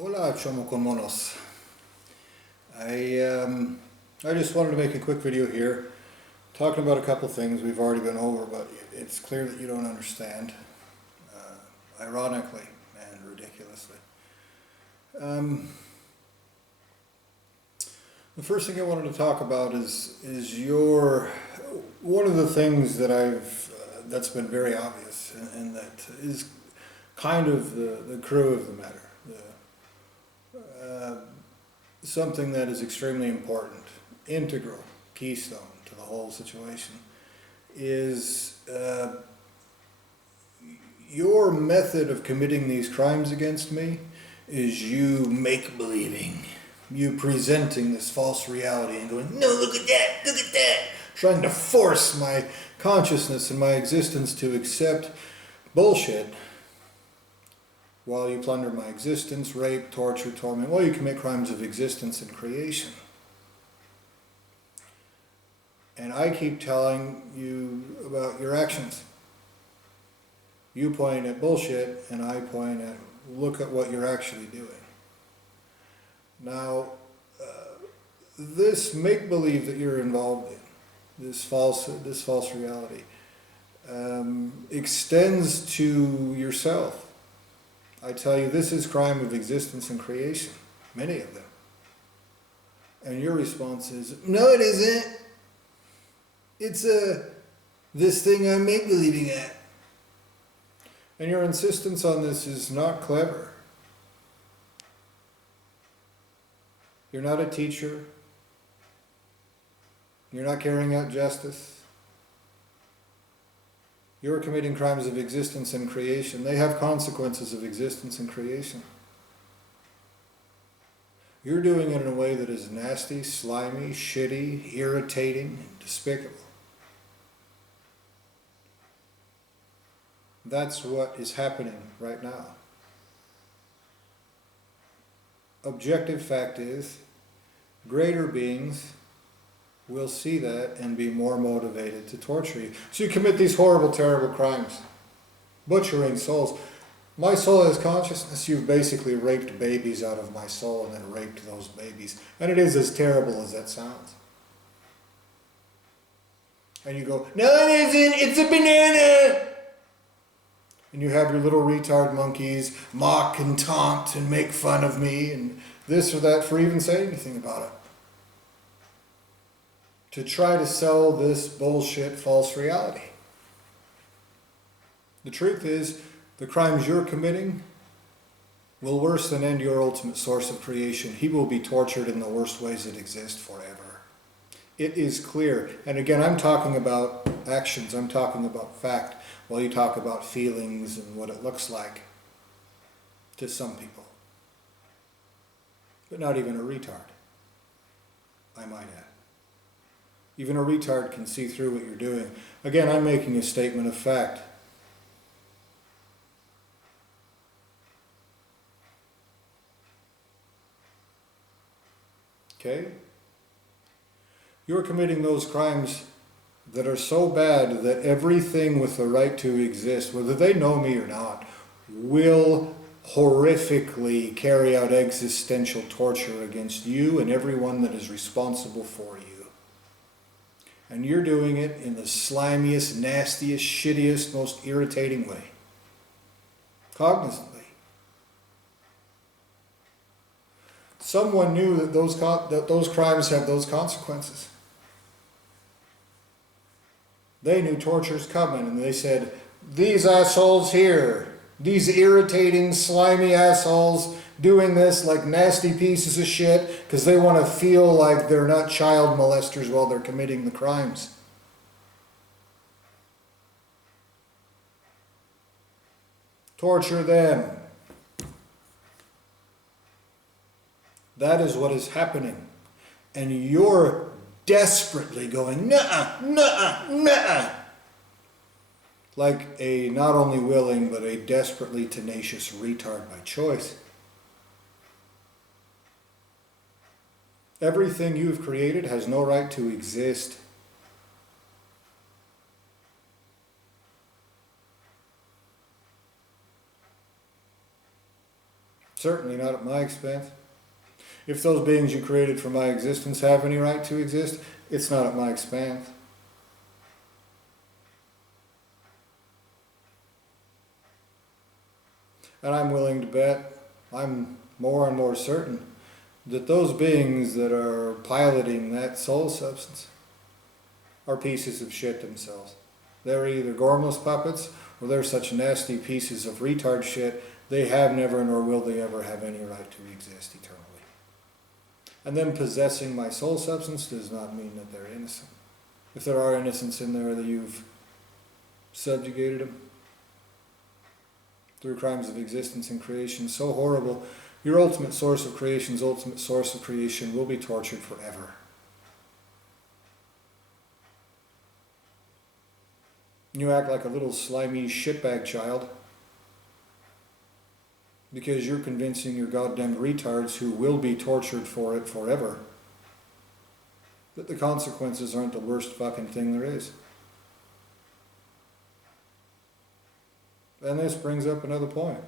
Hola, Chomo con Monos. I just wanted to make a quick video here talking about a couple things we've already been over, but it's clear that you don't understand, ironically and ridiculously. The first thing I wanted to talk about is one of the things that that's been very obvious and that is kind of the crew of the matter. Something that is extremely important, integral, keystone to the whole situation, is your method of committing these crimes against me is you make-believing, you presenting this false reality and going, no, look at that, trying to force my consciousness and my existence to accept bullshit while you plunder my existence, rape, torture, torment, while you commit crimes of existence and creation. And I keep telling you about your actions. You point at bullshit, and I point at, look at what you're actually doing. Now, this make-believe that you're involved in, this false reality, extends to yourself. I tell you, this is crime of existence and creation, many of them. And your response is, no it isn't. It's this thing I'm make-believing at. And your insistence on this is not clever. You're not a teacher. You're not carrying out justice. You're committing crimes of existence and creation. They have consequences of existence and creation. You're doing it in a way that is nasty, slimy, shitty, irritating, and despicable. That's what is happening right now. Objective fact is, greater beings will see that and be more motivated to torture you. So you commit these horrible, terrible crimes, butchering souls. My soul has consciousness. You've basically raped babies out of my soul and then raped those babies. And it is as terrible as that sounds. And you go, no it isn't, it's a banana! And you have your little retard monkeys mock and taunt and make fun of me and this or that for even saying anything about it. To try to sell this bullshit false reality. The truth is, the crimes you're committing will worse than end your ultimate source of creation. He will be tortured in the worst ways that exist forever. It is clear. And again, I'm talking about actions. I'm talking about fact. While you talk about feelings and what it looks like to some people. But not even a retard, I might add. Even a retard can see through what you're doing. Again, I'm making a statement of fact. Okay? You're committing those crimes that are so bad that everything with the right to exist, whether they know me or not, will horrifically carry out existential torture against you and everyone that is responsible for you. And you're doing it in the slimiest, nastiest, shittiest, most irritating way. Cognizantly. Someone knew that those crimes have those consequences. They knew torture's coming, and they said, these assholes here, these irritating, slimy assholes doing this like nasty pieces of shit because they want to feel like they're not child molesters while they're committing the crimes. Torture them. That is what is happening. And you're desperately going, nuh-uh, nuh-uh, nuh-uh. Like a not only willing, but a desperately tenacious retard by choice. Everything you've created has no right to exist. Certainly not at my expense. If those beings you created for my existence have any right to exist, it's not at my expense. And I'm willing to bet, I'm more and more certain, that those beings that are piloting that soul substance are pieces of shit themselves. They're either gormless puppets, or they're such nasty pieces of retard shit, they have never nor will they ever have any right to exist eternally. And them possessing my soul substance does not mean that they're innocent. If there are innocents in there, that you've subjugated them through crimes of existence and creation so horrible, your ultimate source of creation's ultimate source of creation will be tortured forever. You act like a little slimy shitbag child because you're convincing your goddamn retards who will be tortured for it forever that the consequences aren't the worst fucking thing there is. And this brings up another point.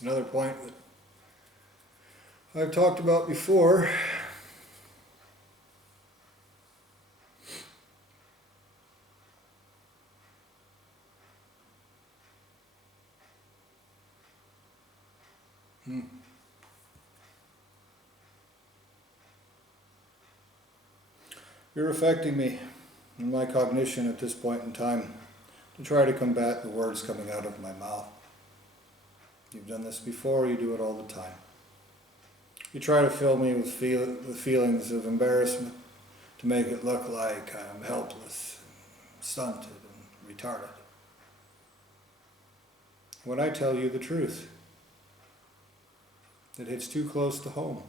Another point that I've talked about before. You're affecting me and my cognition at this point in time to try to combat the words coming out of my mouth. You've done this before, you do it all the time. You try to fill me with feelings of embarrassment to make it look like I'm helpless, and stunted, and retarded. When I tell you the truth, it hits too close to home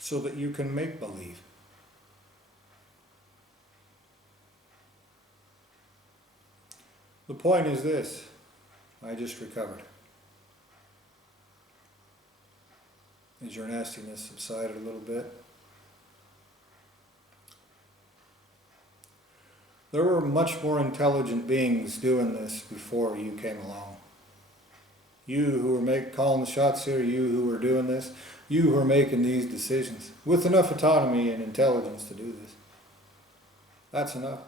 so that you can make believe. The point is this: I just recovered. As your nastiness subsided a little bit, there were much more intelligent beings doing this before you came along. You who were calling the shots here, you who were doing this, you who are making these decisions with enough autonomy and intelligence to do this. That's enough.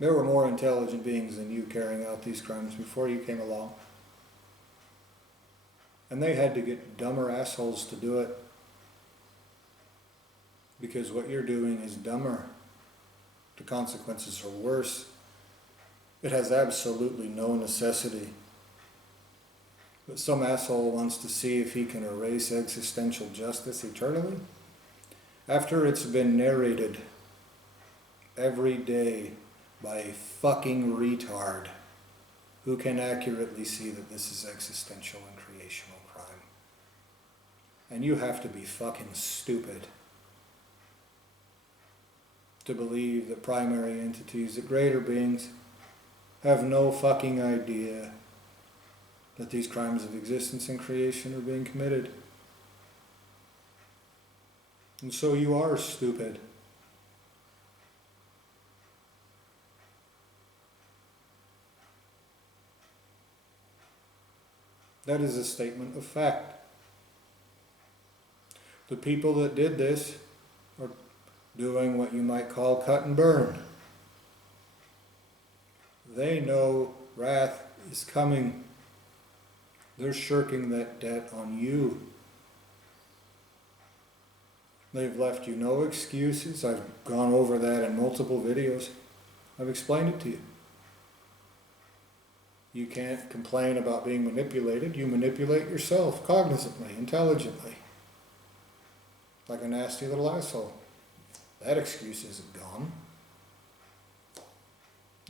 There were more intelligent beings than you carrying out these crimes before you came along. And they had to get dumber assholes to do it. Because what you're doing is dumber. The consequences are worse. It has absolutely no necessity. But some asshole wants to see if he can erase existential justice eternally. After it's been narrated every day by a fucking retard who can accurately see that this is existential and creational crime. And you have to be fucking stupid to believe that primary entities, that greater beings, have no fucking idea that these crimes of existence and creation are being committed. And so you are stupid. That is a statement of fact. The people that did this are doing what you might call cut and burn. They know wrath is coming. They're shirking that debt on you. They've left you no excuses. I've gone over that in multiple videos. I've explained it to you. You can't complain about being manipulated. You manipulate yourself cognizantly, intelligently. Like a nasty little asshole. That excuse isn't gone.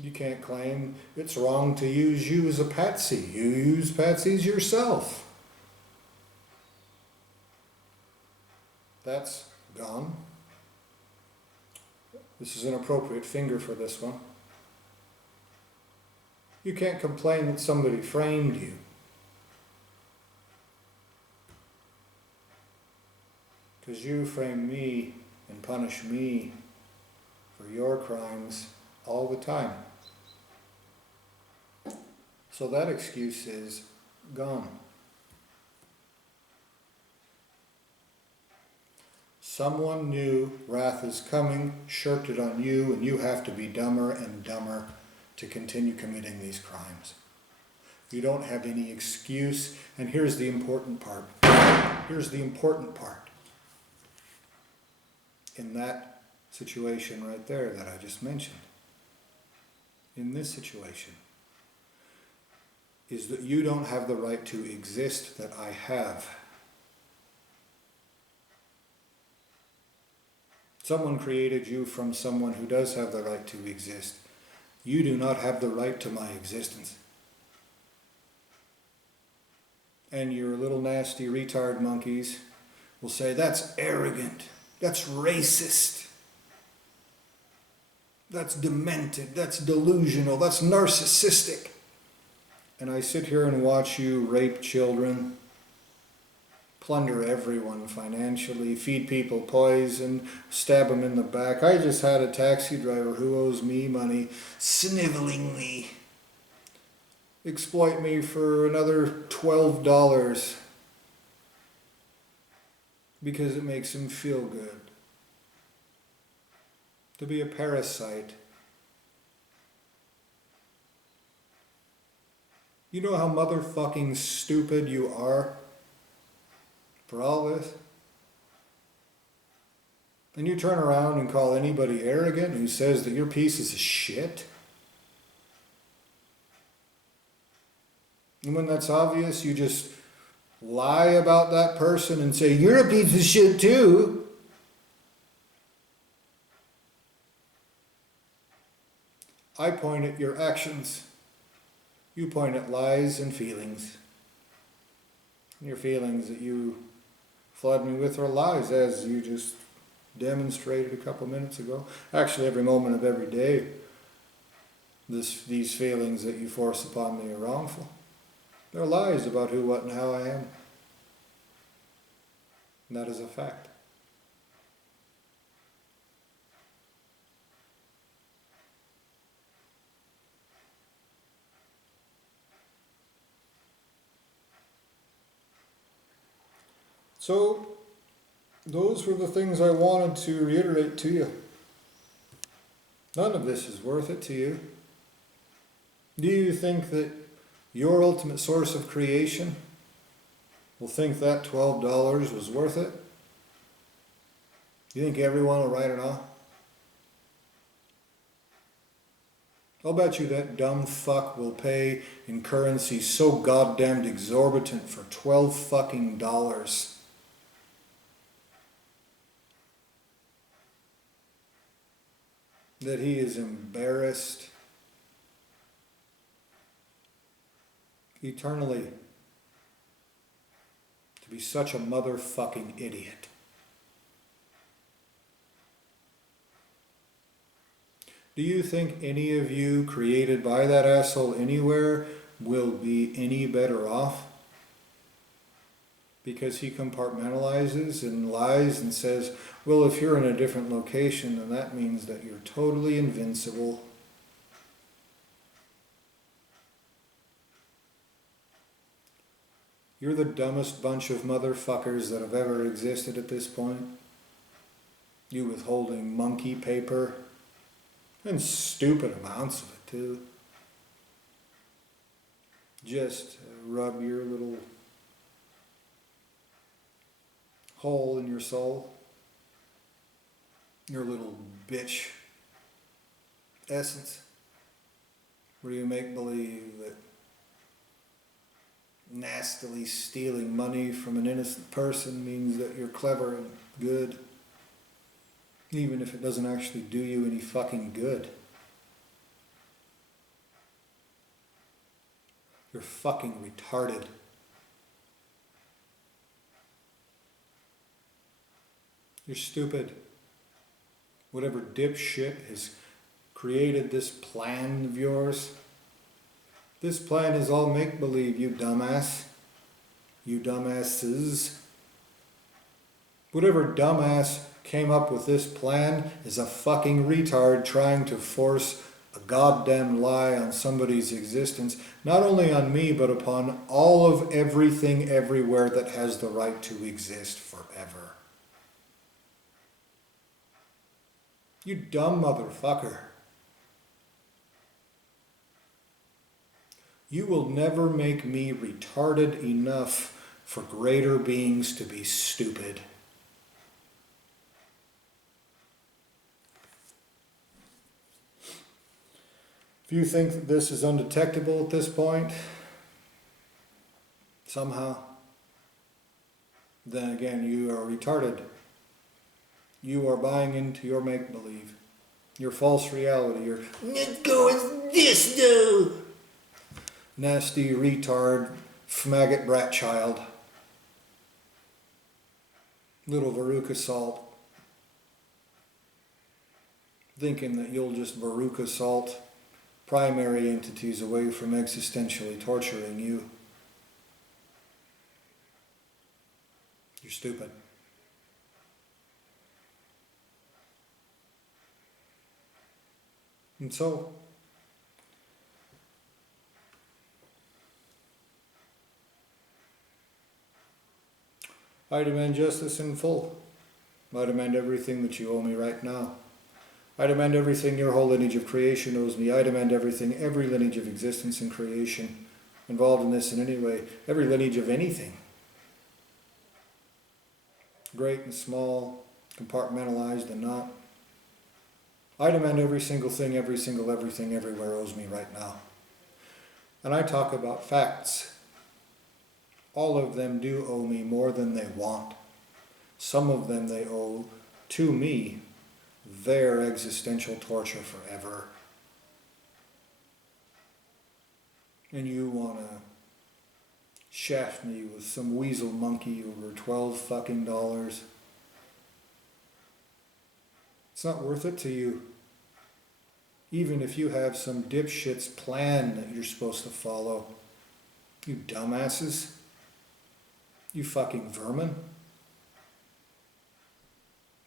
You can't claim it's wrong to use you as a patsy. You use patsies yourself. That's gone. This is an appropriate finger for this one. You can't complain that somebody framed you. Because you frame me and punish me for for your crimes all the time. So that excuse is gone. Someone knew wrath is coming, shirked it on you, and you have to be dumber and dumber to continue committing these crimes. You don't have any excuse, and here's the important part. Here's the important part. In that situation right there that I just mentioned, in this situation, is that you don't have the right to exist that I have. Someone created you from someone who does have the right to exist. You do not have the right to my existence. And your little nasty retard monkeys will say, that's arrogant, that's racist, that's demented, that's delusional, that's narcissistic. And I sit here and watch you rape children, plunder everyone financially, feed people poison, stab them in the back. I just had a taxi driver who owes me money, snivelingly exploit me for another $12 because it makes him feel good. To be a parasite. You know how motherfucking stupid you are for all this? And you turn around and call anybody arrogant who says that you're pieces of shit? And when that's obvious, you just lie about that person and say, you're a piece of shit too. I point at your actions. You point at lies and feelings. Your feelings that you flood me with are lies, as you just demonstrated a couple minutes ago. Actually, every moment of every day, these feelings that you force upon me are wrongful. They're lies about who, what, and how I am. And that is a fact. So, those were the things I wanted to reiterate to you. None of this is worth it to you. Do you think that your ultimate source of creation will think that $12 was worth it? You think everyone will write it off? I'll bet you that dumb fuck will pay in currency so goddamned exorbitant for $12 that he is embarrassed eternally to be such a motherfucking idiot. Do you think any of you created by that asshole anywhere will be any better off? Because he compartmentalizes and lies and says, well, if you're in a different location, then that means that you're totally invincible. You're the dumbest bunch of motherfuckers that have ever existed at this point. You withholding monkey paper. And stupid amounts of it, too. Just rub your little hole in your soul. Your little bitch essence. Where you make believe that nastily stealing money from an innocent person means that you're clever and good. Even if it doesn't actually do you any fucking good. You're fucking retarded. You're stupid. Whatever dipshit has created this plan of yours, this plan is all make-believe, you dumbass. You dumbasses. Whatever dumbass came up with this plan is a fucking retard trying to force a goddamn lie on somebody's existence, not only on me, but upon all of everything everywhere that has the right to exist forever. You dumb motherfucker. You will never make me retarded enough for greater beings to be stupid. If you think that this is undetectable at this point, somehow, then again, you are retarded. You are buying into your make-believe, your false reality, your let's go with this though. Nasty retard, faggot brat child. Little Veruca salt. Thinking that you'll just Veruca salt primary entities away from existentially torturing you. You're stupid. And so, I demand justice in full. I demand everything that you owe me right now. I demand everything your whole lineage of creation owes me. I demand everything, every lineage of existence and creation involved in this in any way. Every lineage of anything. Great and small, compartmentalized and not. I demand every single thing, every single everything everywhere owes me right now. And I talk about facts. All of them do owe me more than they want. Some of them they owe to me their existential torture forever. And you want to shaft me with some weasel monkey over $12 fucking dollars. It's not worth it to you. Even if you have some dipshit's plan that you're supposed to follow. You dumbasses. You fucking vermin.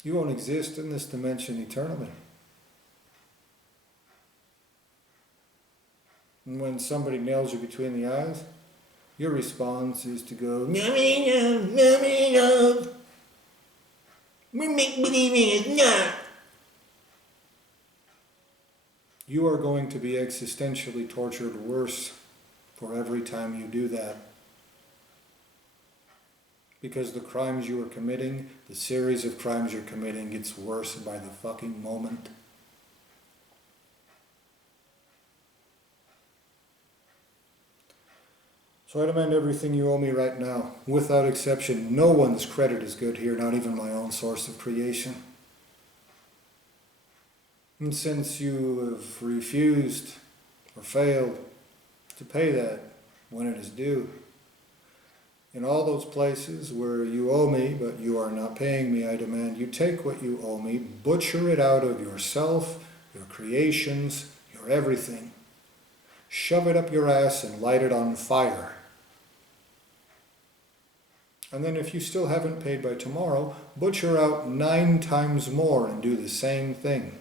You won't exist in this dimension eternally. And when somebody nails you between the eyes, your response is to go, no. We're make-believing it's not. You are going to be existentially tortured worse for every time you do that. Because the crimes you are committing, the series of crimes you're committing gets worse by the fucking moment. So I demand everything you owe me right now, without exception. No one's credit is good here, not even my own source of creation. And since you have refused or failed to pay that when it is due, in all those places where you owe me, but you are not paying me, I demand you take what you owe me, butcher it out of yourself, your creations, your everything. Shove it up your ass and light it on fire. And then if you still haven't paid by tomorrow, butcher out 9 times more and do the same thing.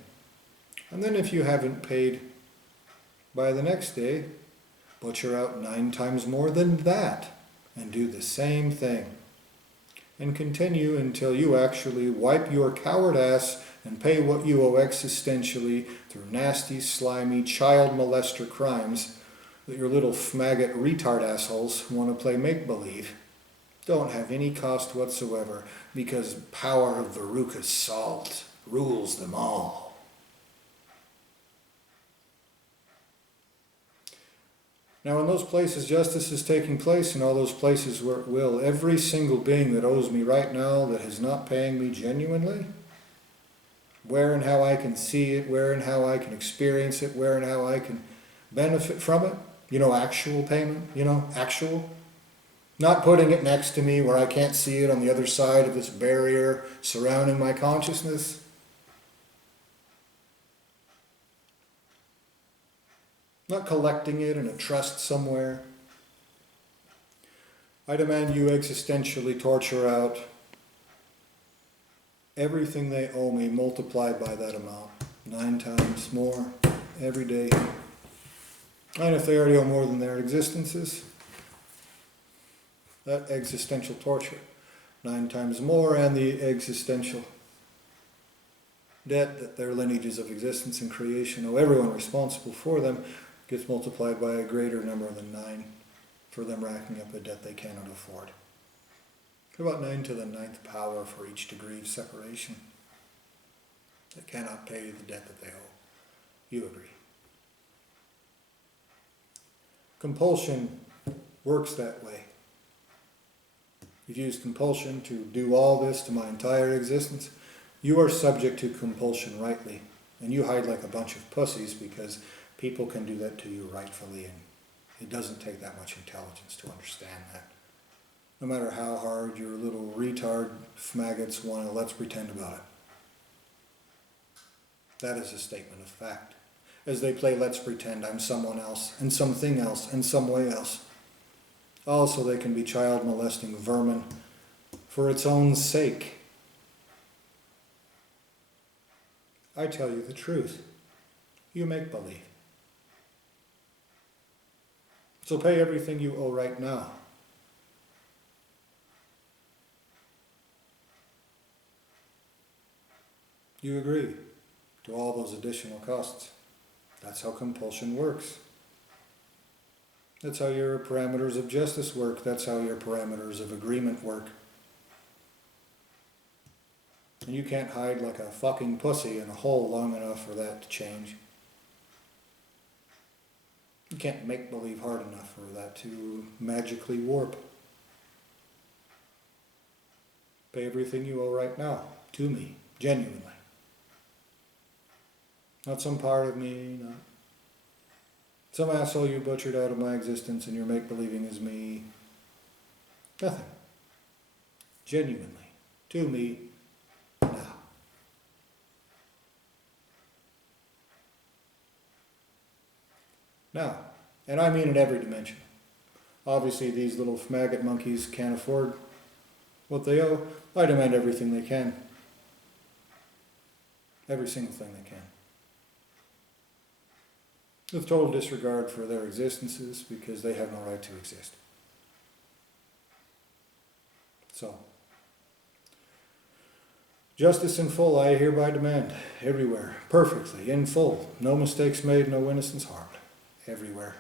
And then if you haven't paid by the next day, butcher out 9 times more than that. And do the same thing. And continue until you actually wipe your coward ass and pay what you owe existentially through nasty, slimy, child molester crimes that your little faggot retard assholes want to play make-believe. Don't have any cost whatsoever because power of Veruca salt rules them all. Now in those places justice is taking place, in all those places where it will, every single being that owes me right now that is not paying me genuinely, where and how I can see it, where and how I can experience it, where and how I can benefit from it, actual payment, actual. Not putting it next to me where I can't see it on the other side of this barrier surrounding my consciousness. Not collecting it in a trust somewhere. I demand you existentially torture out everything they owe me multiplied by that amount, 9 times more every day. And if they already owe more than their existences, that existential torture, 9 times more, and the existential debt that their lineages of existence and creation owe everyone responsible for them gets multiplied by a greater number than 9 for them racking up a debt they cannot afford. About 9 to the 9th power for each degree of separation. They cannot pay the debt that they owe. You agree. Compulsion works that way. You've used compulsion to do all this to my entire existence. You are subject to compulsion rightly, and you hide like a bunch of pussies because people can do that to you rightfully, and it doesn't take that much intelligence to understand that. No matter how hard your little retard maggots want to let's pretend about it. That is a statement of fact. As they play let's pretend I'm someone else, and something else, and some way else. Also, they can be child molesting vermin for its own sake. I tell you the truth. You make believe. So pay everything you owe right now. You agree to all those additional costs. That's how compulsion works. That's how your parameters of justice work. That's how your parameters of agreement work. And you can't hide like a fucking pussy in a hole long enough for that to change. You can't make believe hard enough for that to magically warp. Pay everything you owe right now to me, genuinely. Not some part of me, not some asshole you butchered out of my existence and your make-believing is me. Nothing. Genuinely. To me, now. Now. And I mean in every dimension. Obviously these little maggot monkeys can't afford what they owe. I demand everything they can. Every single thing they can. With total disregard for their existences because they have no right to exist. So, justice in full I hereby demand, everywhere, perfectly, in full, no mistakes made, no innocents harmed, everywhere.